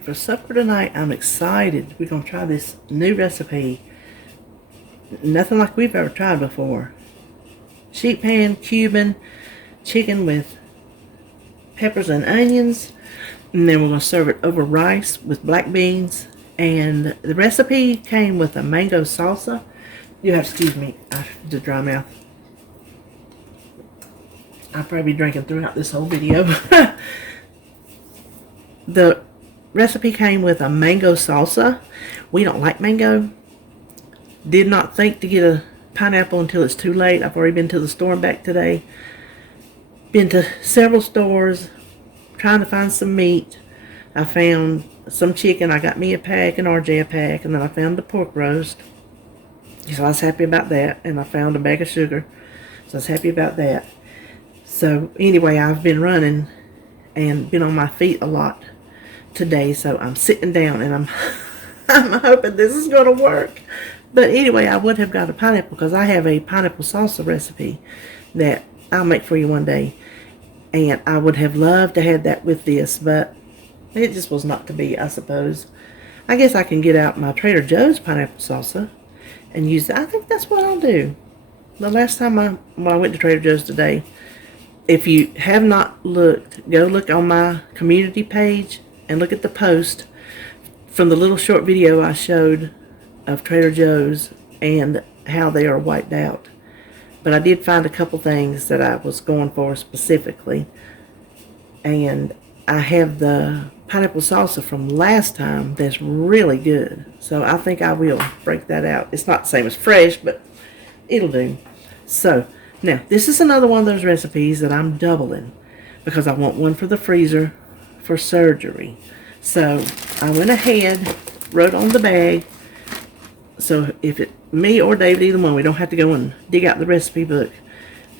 tonight, for supper tonight, I'm excited. We're going to try this new recipe. Nothing like we've ever tried before. Sheet pan Cuban chicken with peppers and onions. And then we're going to serve it over rice with black beans. And the recipe came with a mango salsa. You have to excuse me, I have a dry mouth. I'll probably be drinking throughout this whole video. The recipe came with a mango salsa. We don't like mango. Did not think to get a pineapple until it's too late. I've already been to the store and back today. Been to several stores trying to find some meat. I found some chicken. I got me a pack and RJ a pack, and then I found the pork roast. So I was happy about that. And I found a bag of sugar. So I was happy about that. So anyway, I've been running and been on my feet a lot today. So I'm sitting down and I'm hoping this is going to work. But anyway, I would have got a pineapple because I have a pineapple salsa recipe that I'll make for you one day. And I would have loved to have that with this, but it just was not to be, I suppose. I guess I can get out my Trader Joe's pineapple salsa and use it. I think that's what I'll do. The last time when I went to Trader Joe's today, if you have not looked, go look on my community page and look at the post from the little short video I showed of Trader Joe's and how they are wiped out. But I did find a couple things that I was going for specifically. And I have the pineapple salsa from last time that's really good. So I think I will break that out. It's not the same as fresh, but it'll do. So, now, this is another one of those recipes that I'm doubling because I want one for the freezer for surgery. So, I went ahead, wrote on the bag. So, if it me or David, either one, we don't have to go and dig out the recipe book.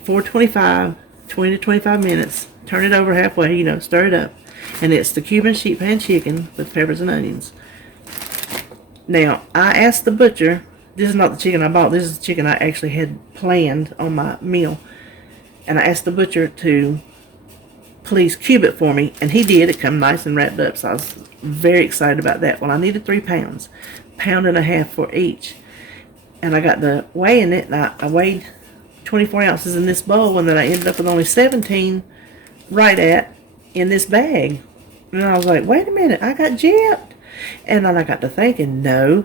425, 20 to 25 minutes. Turn it over halfway, stir it up. And it's the Cuban sheet pan chicken with peppers and onions. Now, I asked the butcher, this is not the chicken I bought, this is the chicken I actually had planned on my meal. And I asked the butcher to please cube it for me, and he did. It come nice and wrapped up, so I was very excited about that. Well, I needed 3 pounds, 1.5 pounds for each. And I got the weighing it, and I weighed 24 ounces in this bowl, and then I ended up with only 17 right at in this bag. And I was like, wait a minute, I got gypped. And then I got to thinking, no,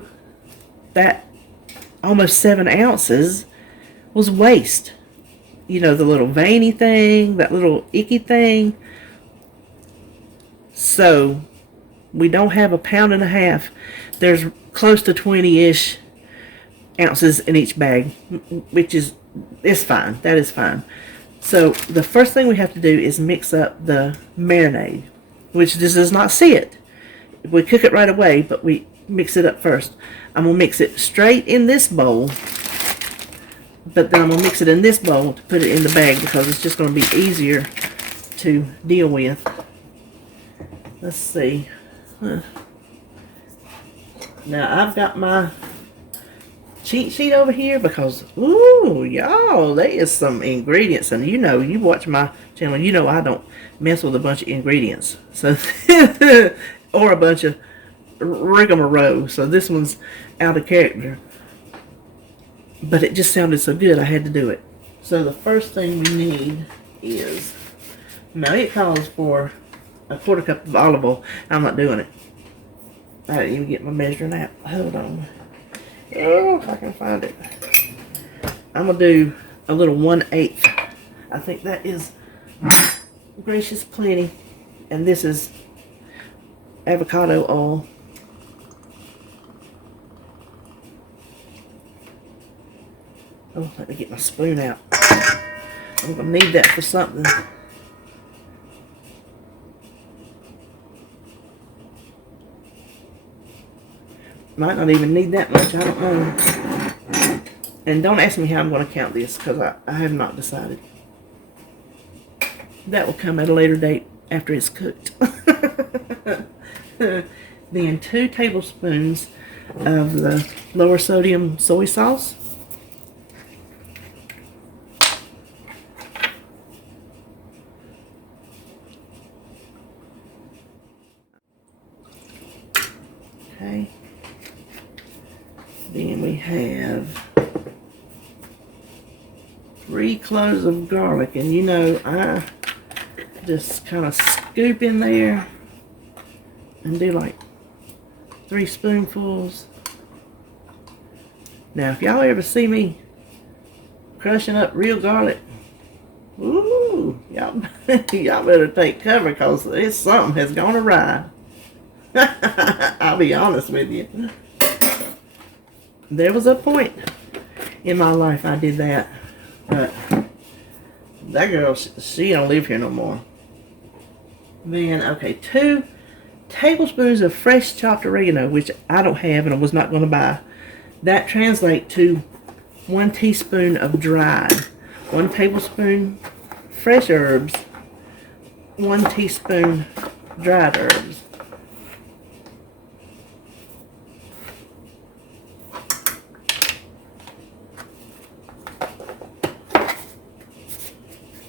that almost 7 ounces was waste. The little veiny thing, that little icky thing. So, we don't have 1.5 pounds. There's close to 20-ish ounces in each bag, which is fine. That is fine. So the first thing we have to do is mix up the marinade, which this does not see it. We cook it right away, but we mix it up first. I'm going to mix it straight in this bowl, but then I'm going to mix it in this bowl to put it in the bag because it's just going to be easier to deal with. Let's see. Now I've got my cheat sheet over here because, ooh, y'all, there is some ingredients. And you watch my channel, I don't mess with a bunch of ingredients. So, or a bunch of rigmarole. So this one's out of character. But it just sounded so good, I had to do it. So the first thing we need is, now it calls for a 1/4 cup of olive oil. I'm not doing it. I didn't even get my measuring app. Hold on. Oh, if I can find it. I'm going to do a little 1/8. I think that is gracious plenty. And this is avocado oil. Oh, let me get my spoon out. I'm going to need that for something. Might not even need that much, I don't know. And don't ask me how I'm going to count this, because I have not decided. That will come at a later date after it's cooked. Then 2 tablespoons of the lower sodium soy sauce. Okay. Then we have 3 cloves of garlic, and you know, I just kind of scoop in there and do like 3 spoonfuls. Now, if y'all ever see me crushing up real garlic, ooh, y'all better take cover, because it's something has gone awry. I'll be honest with you. There was a point in my life I did that, but that girl, she don't live here no more. Then, okay, 2 tablespoons of fresh chopped oregano, which I don't have and I was not going to buy. That translates to 1 teaspoon of dried, 1 tablespoon fresh herbs, 1 teaspoon dried herbs.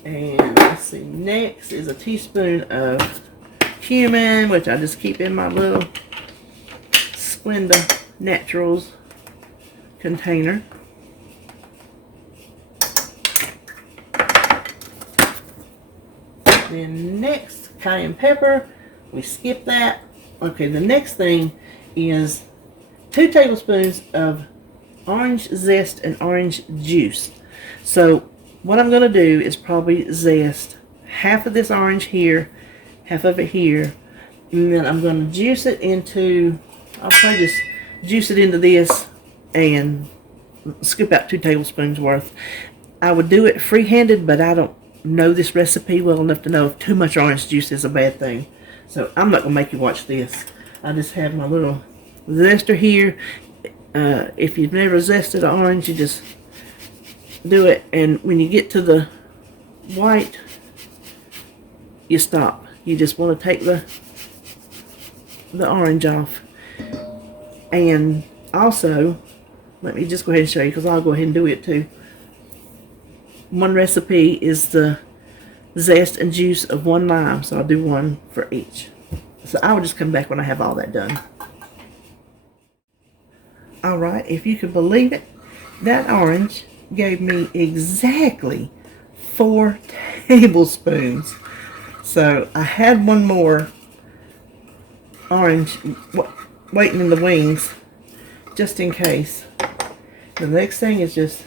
And let's see, next is a teaspoon of cumin, which I just keep in my little Splenda Naturals container. Then next, cayenne pepper. We skip that. Okay, the next thing is 2 tablespoons of orange zest and orange juice. So what I'm going to do is probably zest half of this orange here, half of it here, and then I'm going to juice it into, I'll probably just juice it into this and scoop out 2 tablespoons worth. I would do it free-handed, but I don't know this recipe well enough to know if too much orange juice is a bad thing. So I'm not going to make you watch this. I just have my little zester here. If you've never zested an orange, you just do it, and when you get to the white, you stop. You just want to take the orange off. And also, let me just go ahead and show you, because I'll go ahead and do it too. One recipe is the zest and juice of 1 lime, so I'll do 1 for each. So I will just come back when I have all that done. Alright, if you could believe it, that orange gave me exactly 4 tablespoons. So I had 1 more orange waiting in the wings, just in case. The next thing is just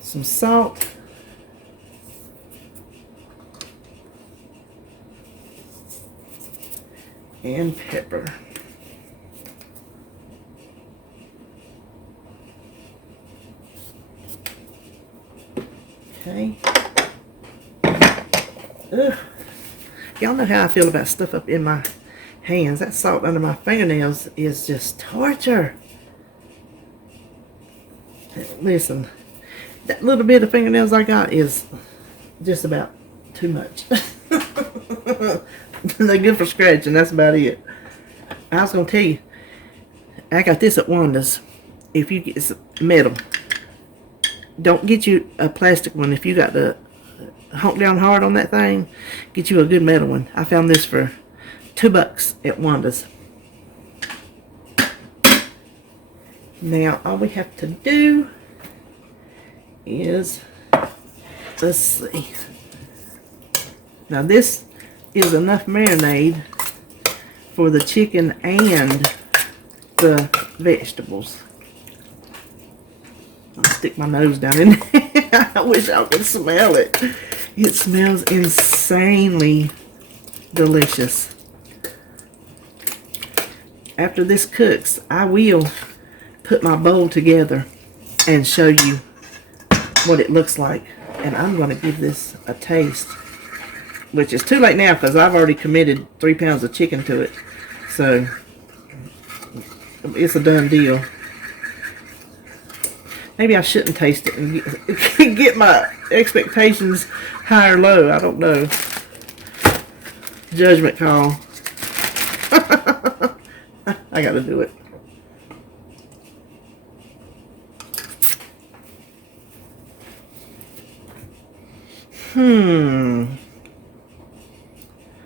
some salt, and pepper. Okay. Ugh. Y'all know how I feel about stuff up in my hands. That salt under my fingernails is just torture. Listen, that little bit of fingernails I got is just about too much. They're good for scratching, that's about it. I was going to tell you, I got this at Wanda's. If you get, it's metal. Don't get you a plastic one. If you got to honk down hard on that thing, get you a good metal one. I found this for $2 at Wanda's. Now, all we have to do is, let's see. Now, this is enough marinade for the chicken and the vegetables. I'll stick my nose down in there. I wish I could smell it. It smells insanely delicious. After this cooks, I will put my bowl together and show you what it looks like. And I'm going to give this a taste, which is too late now because I've already committed 3 pounds of chicken to it. So it's a done deal. Maybe I shouldn't taste it and get my expectations high or low. I don't know. Judgment call. I gotta do it.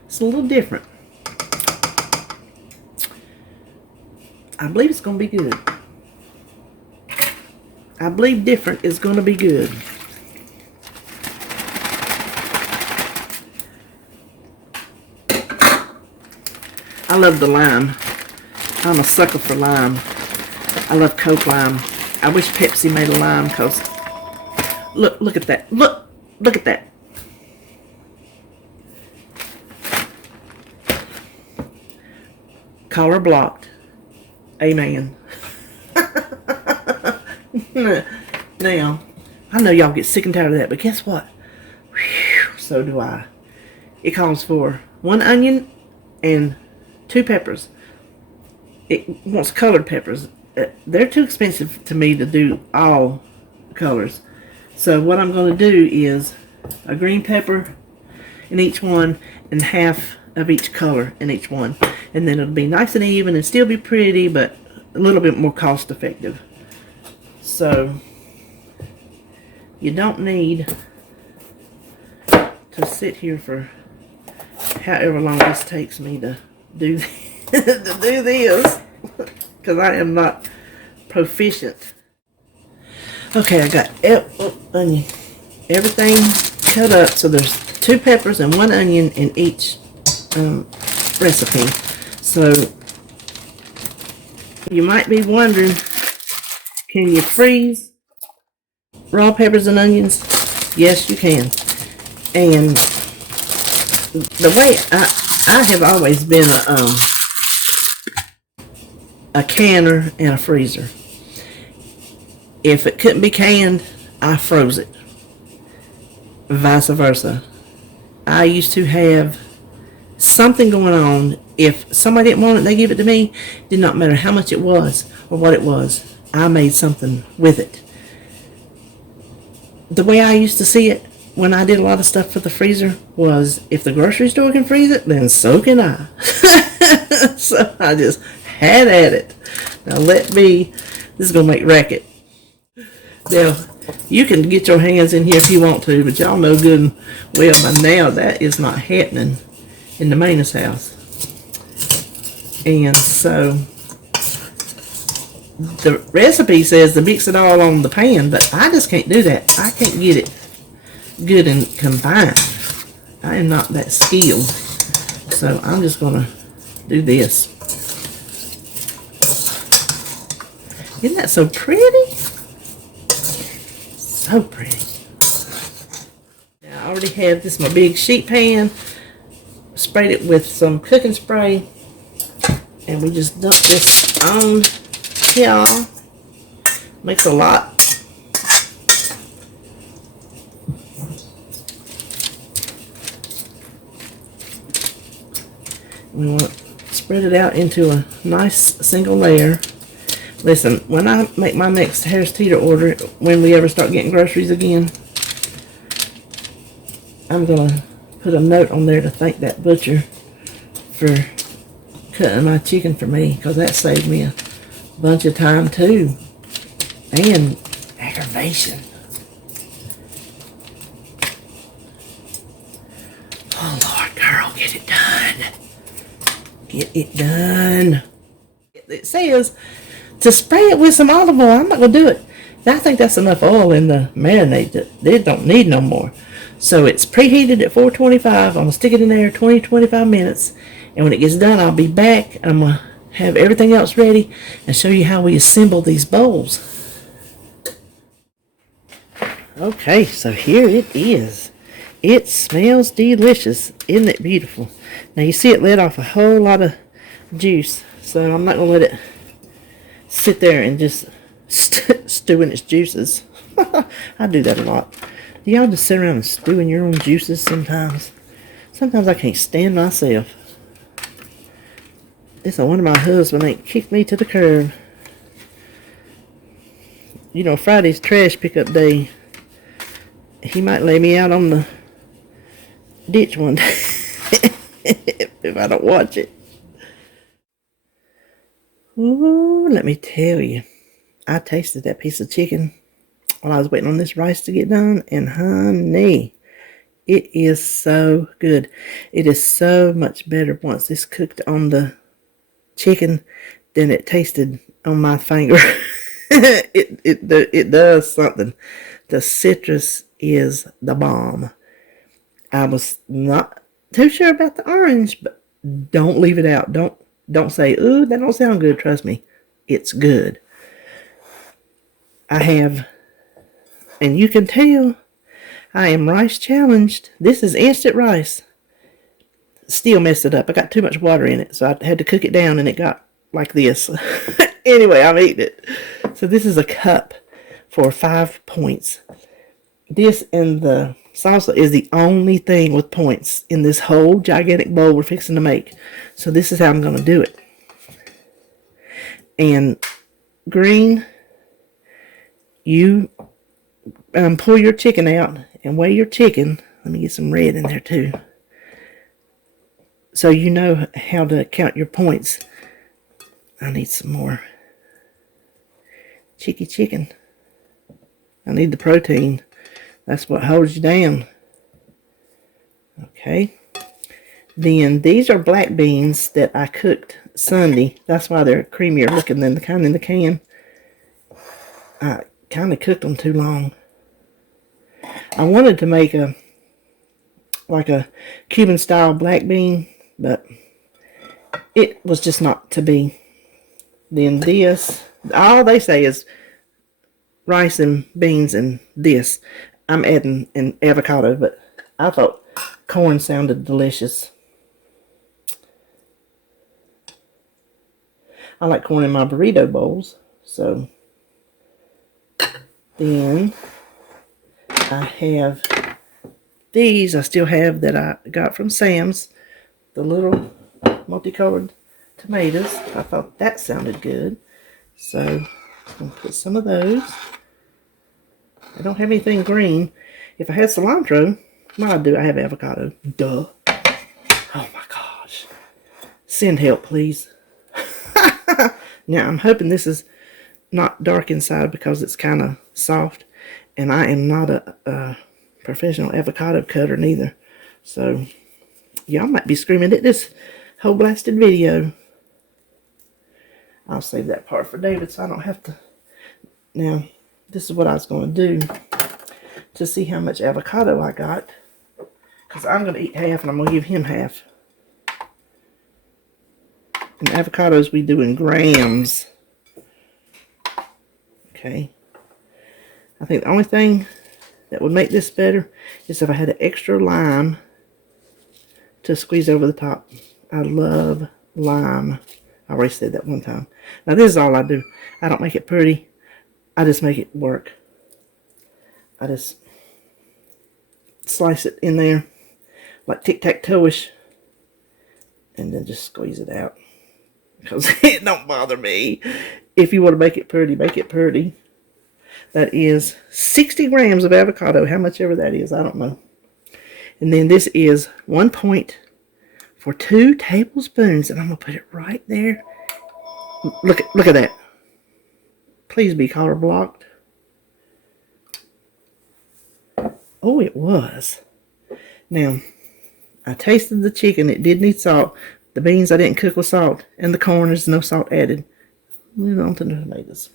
It's a little different. I believe it's going to be good. I believe different is going to be good. I love the lime. I'm a sucker for lime. I love Coke lime. I wish Pepsi made a lime, because look at that. Look at that. Collar blocked. Amen. Now, I know y'all get sick and tired of that, but guess what? Whew, so do I. It calls for 1 onion and 2 peppers. It wants colored peppers. They're too expensive to me to do all colors. So what I'm going to do is a green pepper in each one and half of each color in each one. And then it'll be nice and even and still be pretty, but a little bit more cost effective. So you don't need to sit here for however long this takes me to do to do this, because I am not proficient. Okay, I got everything cut up, so there's 2 peppers and 1 onion in each recipe. So you might be wondering, can you freeze raw peppers and onions? Yes, you can. And the way I have always been a canner and a freezer. If it couldn't be canned, I froze it. Vice versa. I used to have something going on. If somebody didn't want it, they give it to me. Did not matter how much it was or what it was. I made something with it. The way I used to see it when I did a lot of stuff for the freezer was, if the grocery store can freeze it, then so can I. So I just had at it. Now let me, this is going to make racket. Now, you can get your hands in here if you want to, but y'all know good and well by now that is not happening in the Maness house. And so the recipe says to mix it all on the pan, but I just can't do that. I can't get it good and combined. I am not that skilled. So I'm just going to do this. Isn't that so pretty? So pretty. Now, I already have this, my big sheet pan. Sprayed it with some cooking spray. And we just dump this on here. Makes a lot. We want to spread it out into a nice single layer. Listen, when I make my next Harris Teeter order, when we ever start getting groceries again, I'm going to put a note on there to thank that butcher for cutting my chicken for me, because that saved me a bunch of time too, and aggravation. Oh Lord, girl, get it done. Get it done. It says to spray it with some olive oil. I'm not going to do it. I think that's enough oil in the marinade that they don't need no more. So it's preheated at 425. I'm going to stick it in there 20-25 minutes. And when it gets done, I'll be back. I'm going to have everything else ready and show you how we assemble these bowls. Okay, so here it is. It smells delicious. Isn't it beautiful? Now you see it let off a whole lot of juice. So I'm not going to let it sit there and just stew in its juices. I do that a lot. Do y'all just sit around and stew in your own juices sometimes? Sometimes I can't stand myself. It's a wonder my husband ain't kicked me to the curb. You know, Friday's trash pickup day. He might lay me out on the ditch one day if I don't watch it. Ooh, let me tell you, I tasted that piece of chicken while I was waiting on this rice to get done, and honey, it is so good. It is so much better once it's cooked on the chicken than it tasted on my finger. It does something. The citrus is the bomb. I was not too sure about the orange, but don't leave it out. Don't say, ooh, that don't sound good. Trust me, it's good. I have, and you can tell, I am rice challenged. This is instant rice. Still messed it up. I got too much water in it, so I had to cook it down, and it got like this. Anyway, I'm eating it. So this is a cup for 5 points. This and the salsa is the only thing with points in this whole gigantic bowl we're fixing to make. So this is how I'm going to do it. And green, you pull your chicken out and weigh your chicken. Let me get some red in there too, so you know how to count your points. I need some more chicken. I need the protein. That's what holds you down. Okay. Then these are black beans that I cooked Sunday. That's why they're creamier looking than the kind in the can. I kind of cooked them too long. I wanted to make a Cuban style black bean, but it was just not to be. Then this, all they say is rice and beans and this. I'm adding an avocado, but I thought corn sounded delicious. I like corn in my burrito bowls. So then I have these I still have that I got from Sam's. The little multicolored tomatoes. I thought that sounded good. So I'm going to put some of those. I don't have anything green. If I had cilantro, well, I do. I have avocado. Duh. Oh my gosh. Send help, please. Now, I'm hoping this is not dark inside because it's kind of soft. And I am not a professional avocado cutter neither. So, y'all might be screaming at this whole blasted video. I'll save that part for David so I don't have to. Now, this is what I was going to do to see how much avocado I got. Because I'm going to eat half and I'm going to give him half. And avocados we do in grams. Okay. I think the only thing that would make this better is if I had an extra lime to squeeze over the top. I love lime. I already said that one time. Now this is all I do. I don't make it pretty. I just make it work. I just slice it in there like tic-tac-toe-ish and then just squeeze it out. Because it don't bother me. If you want to make it pretty, make it pretty. That is 60 grams of avocado. How much ever that is, I don't know. And then this is 1 point for 2 tablespoons. And I'm going to put it right there. Look at that. Please be color blocked. Oh, it was. Now, I tasted the chicken. It did need salt. The beans I didn't cook with salt. And the corn, there's no salt added. Moving on to the tomatoes.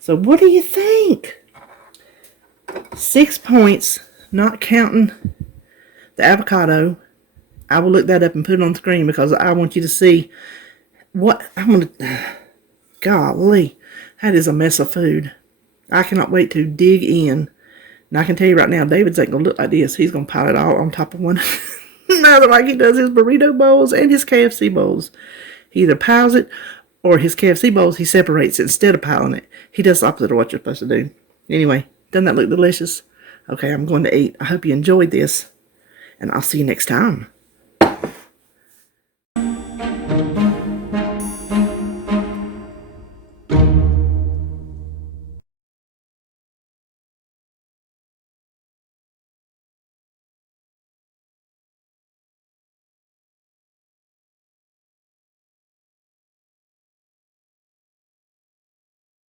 So what do you think? 6 points, not counting the avocado. I will look that up and put it on the screen because I want you to see what I'm going to... Golly, that is a mess of food. I cannot wait to dig in. And I can tell you right now, David's ain't going to look like this. He's going to pile it all on top of one another like he does his burrito bowls and his KFC bowls. He either piles it or his KFC bowls, he separates it instead of piling it. He does the opposite of what you're supposed to do. Anyway, doesn't that look delicious? Okay, I'm going to eat. I hope you enjoyed this, and I'll see you next time.